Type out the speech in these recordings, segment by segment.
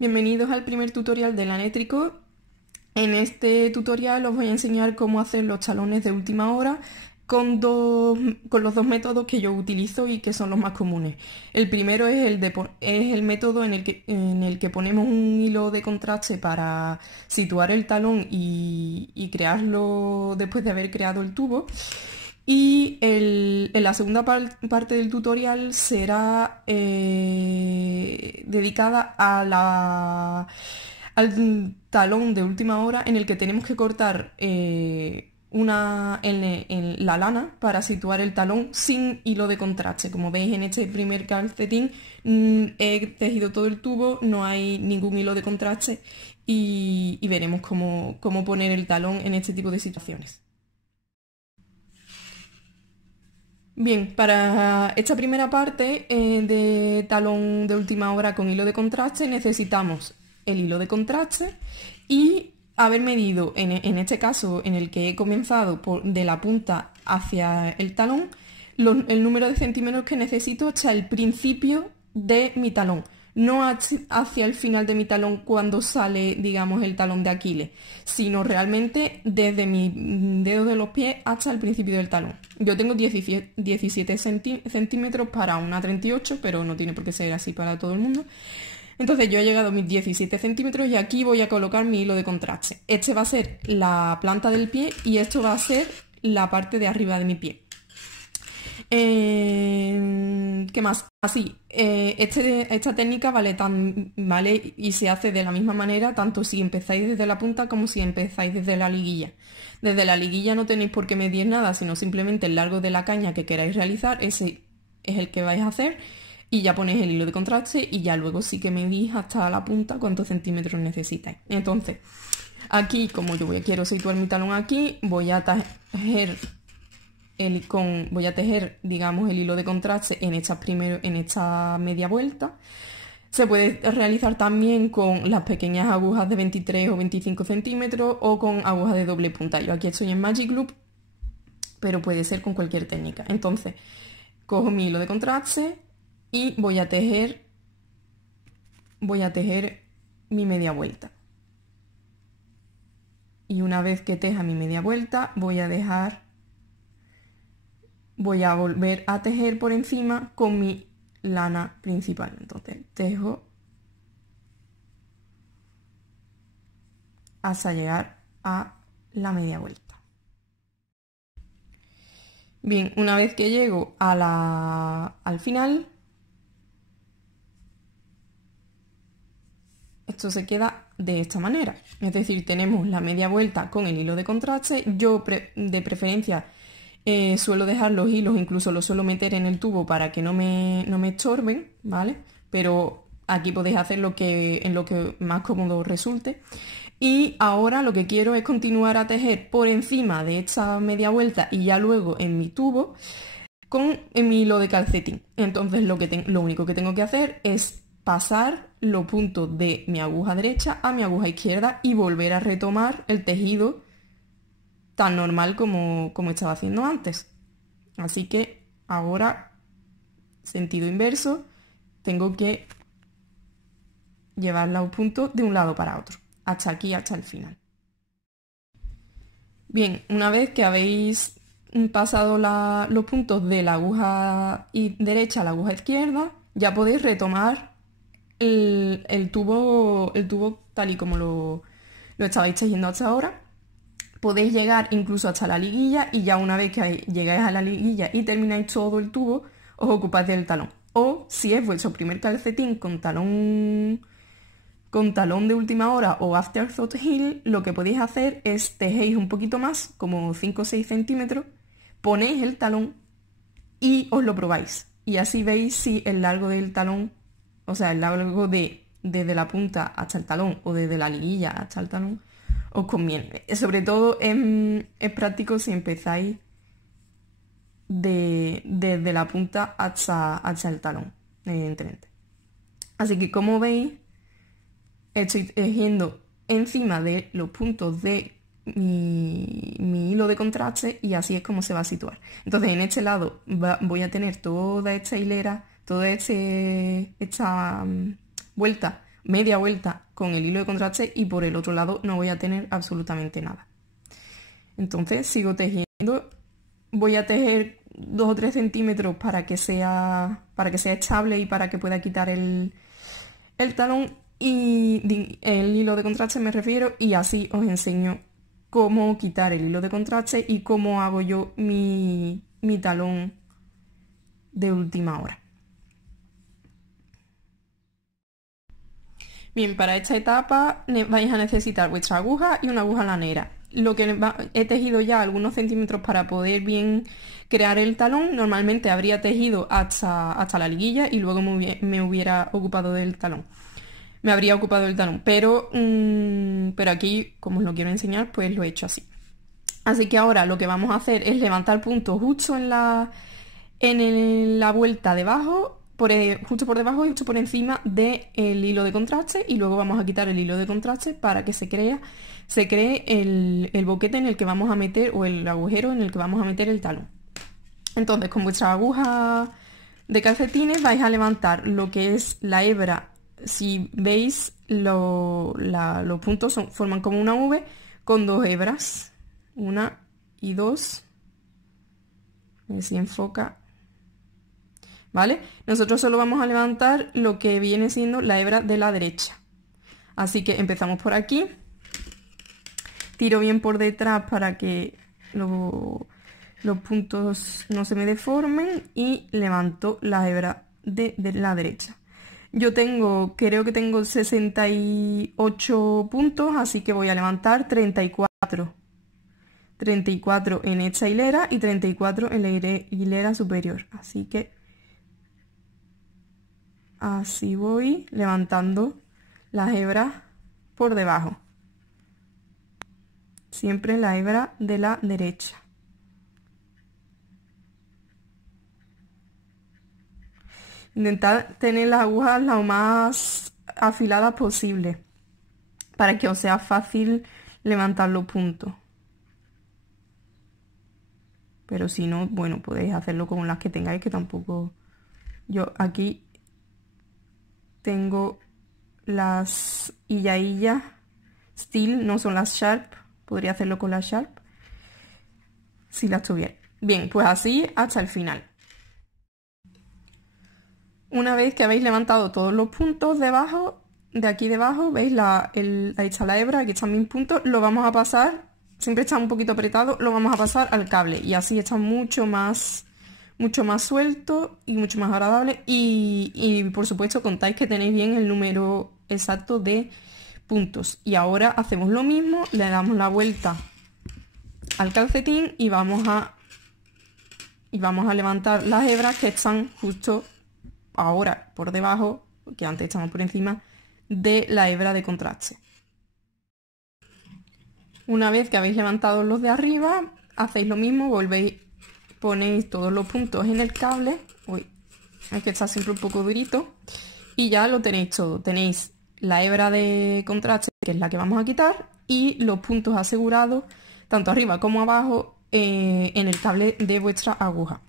Bienvenidos al primer tutorial de Lanétrico. En este tutorial os voy a enseñar cómo hacer los talones de última hora con los dos métodos que yo utilizo y que son los más comunes. El primero es el método en el que ponemos un hilo de contraste para situar el talón y crearlo después de haber creado el tubo. Y en la segunda parte del tutorial será dedicada al talón de última hora en el que tenemos que cortar en la lana para situar el talón sin hilo de contraste. Como veis en este primer calcetín he tejido todo el tubo, no hay ningún hilo de contraste y veremos cómo poner el talón en este tipo de situaciones. Bien, para esta primera parte de talón de última hora con hilo de contraste necesitamos el hilo de contraste y haber medido, en este caso en el que he comenzado de la punta hacia el talón, el número de centímetros que necesito hasta el principio de mi talón. No hacia el final de mi talón cuando sale, digamos, el talón de Aquiles, sino realmente desde mis dedos de los pies hasta el principio del talón. Yo tengo 17 centímetros para una 38, pero no tiene por qué ser así para todo el mundo. Entonces yo he llegado a mis 17 centímetros y aquí voy a colocar mi hilo de contraste. Este va a ser la planta del pie y esto va a ser la parte de arriba de mi pie. ¿Qué más? Así, esta técnica vale y se hace de la misma manera tanto si empezáis desde la punta como si empezáis desde la liguilla. Desde la liguilla no tenéis por qué medir nada, sino simplemente el largo de la caña que queráis realizar, ese es el que vais a hacer y ya ponéis el hilo de contraste y ya luego sí que medís hasta la punta cuántos centímetros necesitáis. Entonces, aquí como quiero situar mi talón aquí, voy a tejer digamos el hilo de contraste en esta media vuelta. Se puede realizar también con las pequeñas agujas de 23 o 25 centímetros o con agujas de doble punta. Yo aquí estoy en Magic Loop, pero puede ser con cualquier técnica. Entonces cojo mi hilo de contraste y voy a tejer mi media vuelta. Y una vez que teja mi media vuelta voy a volver a tejer por encima con mi lana principal. Entonces tejo hasta llegar a la media vuelta. Bien, una vez que llego al final, esto se queda de esta manera. Es decir, tenemos la media vuelta con el hilo de contraste. Yo de preferencia suelo dejar los hilos, incluso los suelo meter en el tubo para que no me estorben, ¿vale? Pero aquí podéis hacer en lo que más cómodo resulte. Y ahora lo que quiero es continuar a tejer por encima de esta media vuelta y ya luego en mi tubo en mi hilo de calcetín. Entonces lo único que tengo que hacer es pasar los puntos de mi aguja derecha a mi aguja izquierda y volver a retomar el tejido tan normal como estaba haciendo antes. Así que ahora, sentido inverso, tengo que llevar los puntos de un lado para otro, hasta aquí, hasta el final. Bien, una vez que habéis pasado los puntos de la aguja derecha a la aguja izquierda, ya podéis retomar el tubo tal y como lo estabais tejiendo hasta ahora. Podéis llegar incluso hasta la liguilla y ya una vez que llegáis a la liguilla y termináis todo el tubo, os ocupáis del talón. O si es vuestro primer calcetín con talón de última hora o afterthought heel, lo que podéis hacer es tejéis un poquito más, como 5 o 6 centímetros, ponéis el talón y os lo probáis. Y así veis si el largo del talón, o sea, el largo desde la punta hasta el talón o desde la liguilla hasta el talón, os conviene. Sobre todo es práctico si empezáis desde la punta hasta el talón, evidentemente. Así que como veis, estoy tejiendo encima de los puntos de mi hilo de contraste y así es como se va a situar. Entonces en este lado voy a tener toda esta hilera, toda esta vuelta media vuelta con el hilo de contraste y por el otro lado no voy a tener absolutamente nada. Entonces sigo tejiendo, voy a tejer 2 o 3 centímetros para que sea estable y para que pueda quitar el talón y el hilo de contraste me refiero, y así os enseño cómo quitar el hilo de contraste y cómo hago yo mi talón de última hora. Bien, para esta etapa vais a necesitar vuestra aguja y una aguja lanera. Lo que he tejido ya algunos centímetros para poder bien crear el talón. Normalmente habría tejido hasta la liguilla y luego me hubiera ocupado del talón. Me habría ocupado el talón, pero aquí, como os lo quiero enseñar, pues lo he hecho así. Así que ahora lo que vamos a hacer es levantar puntos justo en la vuelta debajo, justo por debajo y justo por encima del hilo de contraste, y luego vamos a quitar el hilo de contraste para que se cree el boquete en el que vamos a meter, o el agujero en el que vamos a meter el talón. Entonces, con vuestra aguja de calcetines vais a levantar lo que es la hebra. Si veis, los puntos forman como una V con 2 hebras, una y 2. A ver si enfoca. ¿Vale? Nosotros solo vamos a levantar lo que viene siendo la hebra de la derecha. Así que empezamos por aquí. Tiro bien por detrás para que los puntos no se me deformen y levanto la hebra de la derecha. Yo creo que tengo 68 puntos, así que voy a levantar 34. 34 en esta hilera y 34 en la hilera superior. Así que así voy levantando las hebras por debajo. Siempre la hebra de la derecha. Intentad tener las agujas lo más afiladas posible para que os sea fácil levantar los puntos. Pero si no, bueno, podéis hacerlo con las que tengáis, que tampoco... Yo aquí tengo las Illa Steel, no son las Sharp. Podría hacerlo con las Sharp si las tuviera. Bien, pues así hasta el final. Una vez que habéis levantado todos los puntos debajo, de aquí debajo, veis ahí está la hebra, aquí están mis puntos, lo vamos a pasar, siempre está un poquito apretado, lo vamos a pasar al cable y así está mucho más suelto y mucho más agradable, y por supuesto contáis que tenéis bien el número exacto de puntos. Y ahora hacemos lo mismo, le damos la vuelta al calcetín y vamos a levantar las hebras que están justo ahora por debajo, que antes estaban por encima de la hebra de contraste. Una vez que habéis levantado los de arriba, hacéis lo mismo, ponéis todos los puntos en el cable. Uy, es que está siempre un poco durito. Y ya lo tenéis todo. Tenéis la hebra de contraste, que es la que vamos a quitar, y los puntos asegurados, tanto arriba como abajo, en el cable de vuestra aguja.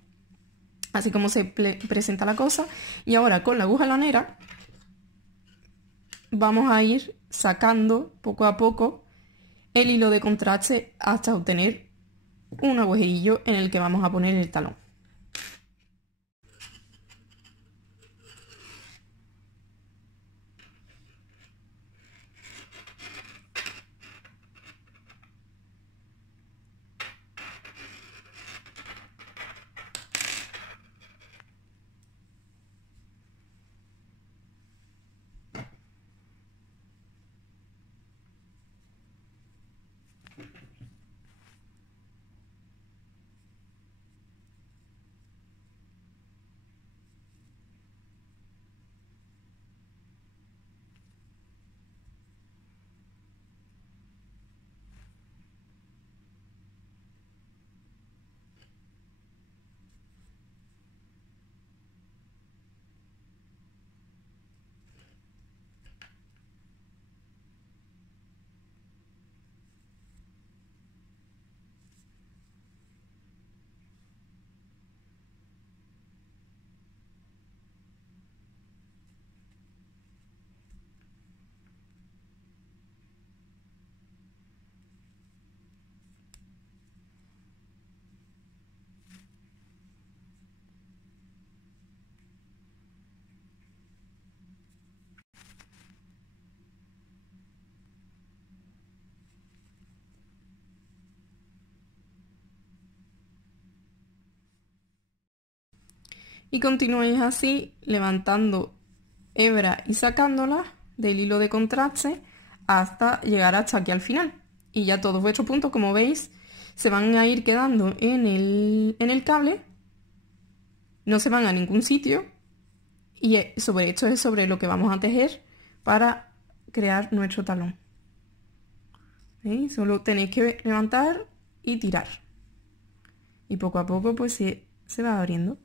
Así como se presenta la cosa. Y ahora con la aguja lanera vamos a ir sacando poco a poco el hilo de contraste hasta obtener un agujerillo en el que vamos a poner el talón. y continuáis así levantando hebra y sacándolas del hilo de contraste hasta llegar hasta aquí al final. Y ya todos vuestros puntos, como veis, se van a ir quedando en el cable, no se van a ningún sitio, y sobre esto es sobre lo que vamos a tejer para crear nuestro talón. ¿Veis? Solo tenéis que levantar y tirar, y poco a poco pues se va abriendo.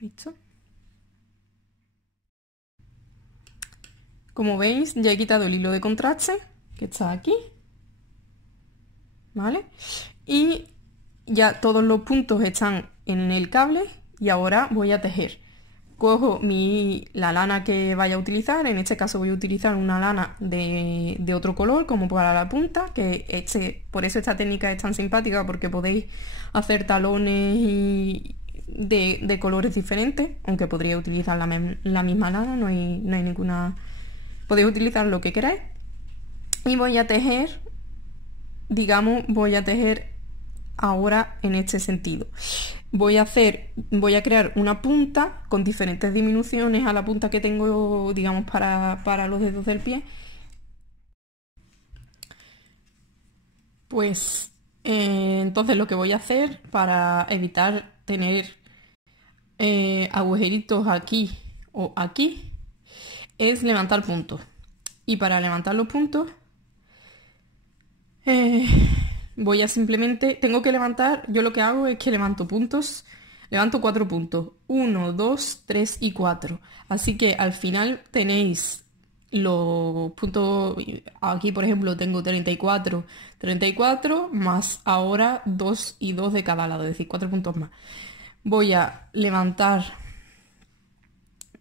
¿Listo? Como veis, ya he quitado el hilo de contraste que está aquí, ¿vale? Y ya todos los puntos están en el cable y ahora voy a tejer. Cojo la lana que vaya a utilizar, en este caso voy a utilizar una lana de otro color como para la punta, que por eso esta técnica es tan simpática, porque podéis hacer talones de colores diferentes, aunque podría utilizar la misma lana, no hay ninguna... Podéis utilizar lo que queráis. Y voy a tejer, digamos, ahora en este sentido. Voy a crear una punta con diferentes disminuciones a la punta que tengo, digamos, para los dedos del pie. Pues entonces lo que voy a hacer para evitar tener agujeritos aquí o aquí es levantar puntos. Y para levantar los puntos voy a simplemente, tengo que levantar, yo lo que hago es que levanto 4 puntos, 1, 2, 3 y 4, así que al final tenéis los puntos, aquí por ejemplo tengo 34 más ahora 2 y 2 de cada lado, es decir, 4 puntos más. Voy a levantar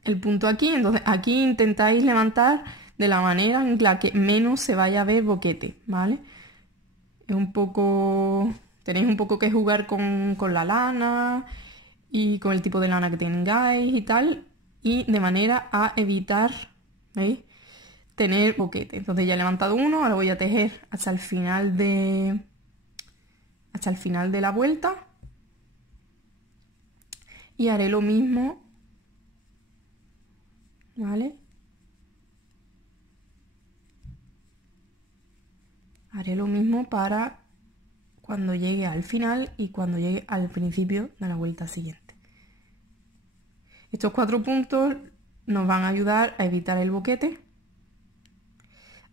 el punto aquí, entonces aquí intentáis levantar de la manera en la que menos se vaya a ver boquete, ¿vale? Tenéis un poco que jugar con la lana y con el tipo de lana que tengáis y tal, y de manera a evitar, ¿veis?, tener boquete. Entonces ya he levantado uno, ahora voy a tejer hasta el final de la vuelta y haré lo mismo, ¿vale? Haré lo mismo para cuando llegue al final y cuando llegue al principio de la vuelta siguiente. Estos 4 puntos nos van a ayudar a evitar el boquete,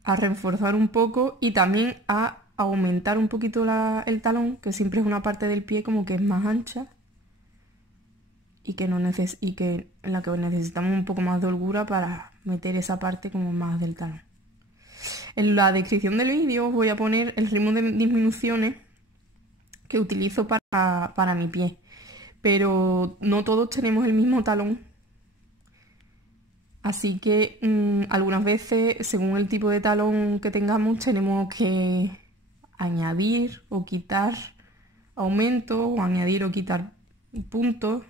a reforzar un poco y también a aumentar un poquito el talón, que siempre es una parte del pie como que es más ancha y en la que necesitamos un poco más de holgura para meter esa parte como más del talón. En la descripción del vídeo os voy a poner el ritmo de disminuciones que utilizo para mi pie, pero no todos tenemos el mismo talón, así que algunas veces, según el tipo de talón que tengamos, tenemos que añadir o quitar aumentos o añadir o quitar puntos,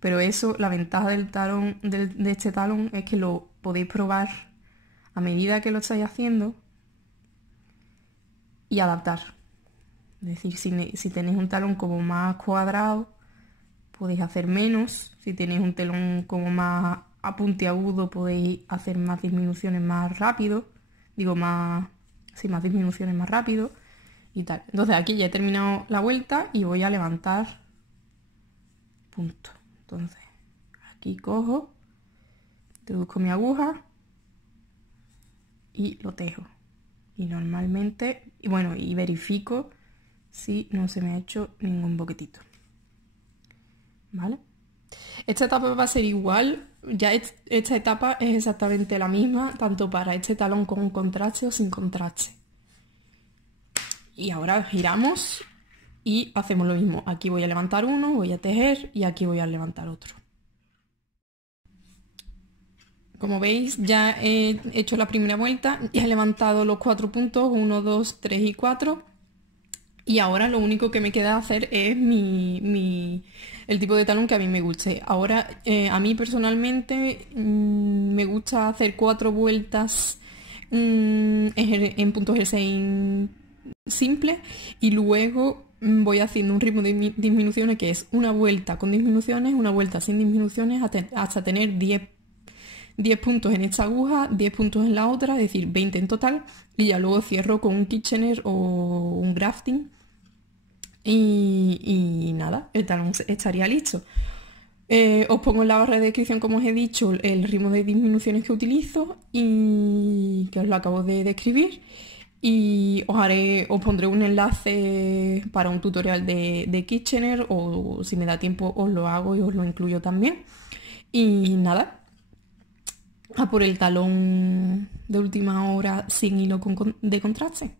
pero eso, la ventaja del talón, de este talón, es que lo podéis probar a medida que lo estáis haciendo y adaptar. Es decir, si tenéis un talón como más cuadrado, podéis hacer menos. Si tenéis un talón como más puntiagudo, podéis hacer más disminuciones más rápido. Más disminuciones más rápido y tal. Entonces aquí ya he terminado la vuelta y voy a levantar punto. Entonces aquí cojo, introduzco mi aguja y lo tejo. Y normalmente, y verifico si no se me ha hecho ningún boquetito, ¿vale? Esta etapa va a ser igual, ya esta etapa es exactamente la misma, tanto para este talón con contraste o sin contraste. Y ahora giramos y hacemos lo mismo. Aquí voy a levantar uno, voy a tejer y aquí voy a levantar otro. Como veis, ya he hecho la primera vuelta, ya he levantado los 4 puntos, 1, 2, 3 y 4. Y ahora lo único que me queda hacer es el tipo de talón que a mí me guste. Ahora, a mí personalmente me gusta hacer 4 vueltas en puntos G6 simples y luego voy haciendo un ritmo de disminuciones que es una vuelta con disminuciones, una vuelta sin disminuciones, hasta tener 10 puntos en esta aguja, 10 puntos en la otra, es decir, 20 en total, y ya luego cierro con un Kitchener o un grafting y nada, el talón estaría listo. Os pongo en la barra de descripción, como os he dicho, el ritmo de disminuciones que utilizo y que os lo acabo de describir. Y os pondré un enlace para un tutorial de Kitchener, o si me da tiempo os lo hago y os lo incluyo también. Y nada, a por el talón de última hora sin hilo de contraste.